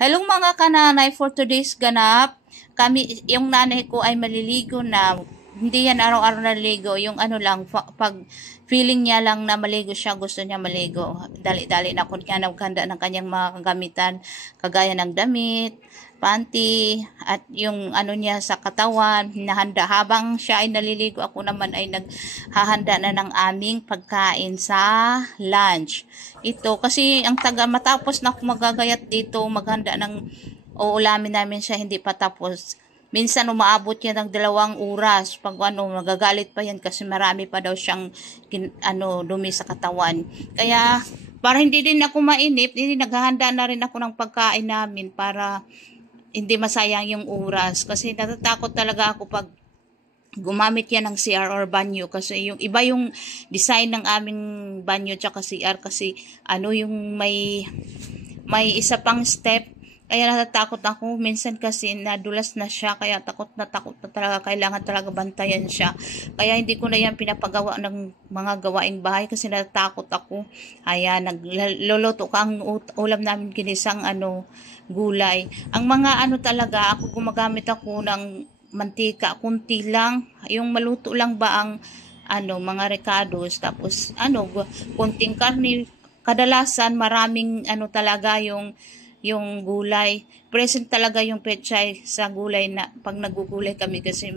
Hello mga kananay, for today's ganap, yung nanay ko ay maliligo na, hindi yan araw-araw naligo, yung ano lang, pag feeling niya lang na maligo siya, gusto niya maligo. Dali-dali na kung niya naghanda ng kanyang mga kagamitan, kagaya ng damit, panty, at yung ano niya sa katawan, hinahanda. Habang siya ay naliligo, ako naman ay naghahanda na ng aming pagkain sa lunch. Ito, kasi ang matapos na ako magagayat dito, maghanda ng uulamin namin siya, hindi pa tapos. Minsan umaabot yan ng 2 oras. Pag magagalit pa yan kasi marami pa daw siyang dumi sa katawan. Kaya, para hindi din ako mainip, naghahanda na rin ako ng pagkain namin para hindi masayang yung oras. Kasi natatakot talaga ako pag gumamit yan ng CR or banyo kasi yung iba yung design ng aming banyo tsaka CR kasi yung may isa pang step, kaya natatakot ako minsan kasi nadulas na siya, kaya takot na talaga, kailangan talaga bantayan siya, kaya hindi ko na yan pinapagawa ng mga gawaing bahay kasi natatakot ako. Ayan, nagluluto ka ang ulam namin ginisang gulay. Ang mga talaga, ako gumagamit ako ng mantika, kunti lang, yung maluto lang ba ang mga recados, tapos kunting karne, kadalasan maraming talaga yung gulay. Present talaga yung pechay sa gulay na pag nagugulay kami kasi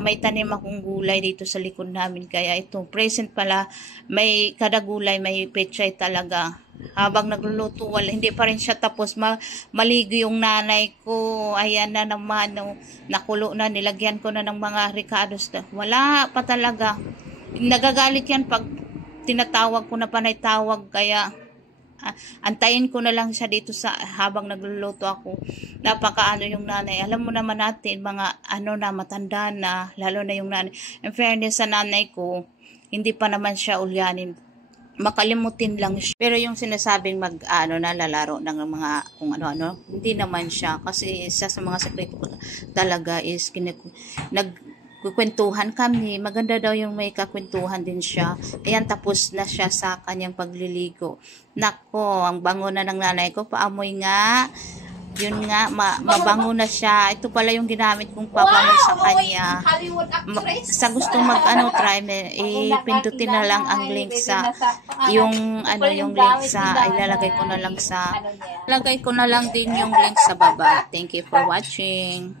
may tanim akong gulay dito sa likod namin, kaya ito present pala, may kada gulay may pechay talaga. Habang nagluluto, hindi pa rin siya tapos, maligo yung nanay ko. Ayan na naman, nakulo na, nilagyan ko na ng mga recados. Wala pa talaga. Nagagalit yan pag tinatawag ko na panay tawag, kaya antayin ko na lang siya dito habang nagluluto ako. Napaka yung nanay. Alam mo naman natin, mga na matanda na, lalo na yung nanay. In fairness sa nanay ko, hindi pa naman siya ulyanin, makalimutin lang siya. Pero yung sinasabing nalalaro ng mga kung ano-ano, hindi naman siya. Kasi isa sa mga sekreto ko talaga is nagkukwentuhan kami. Maganda daw yung may kakwentuhan din siya. Ayan, tapos na siya sa kanyang pagliligo. Nako, ang bango na ng nanay ko. Paamoy nga. Yun nga, mabango na siya. Ito pala yung ginamit kong pabango sa kanya. Sa gustong try, ipindutin na lang ang link sa yung link sa ilalagay ko na lang din yung link sa baba. Thank you for watching.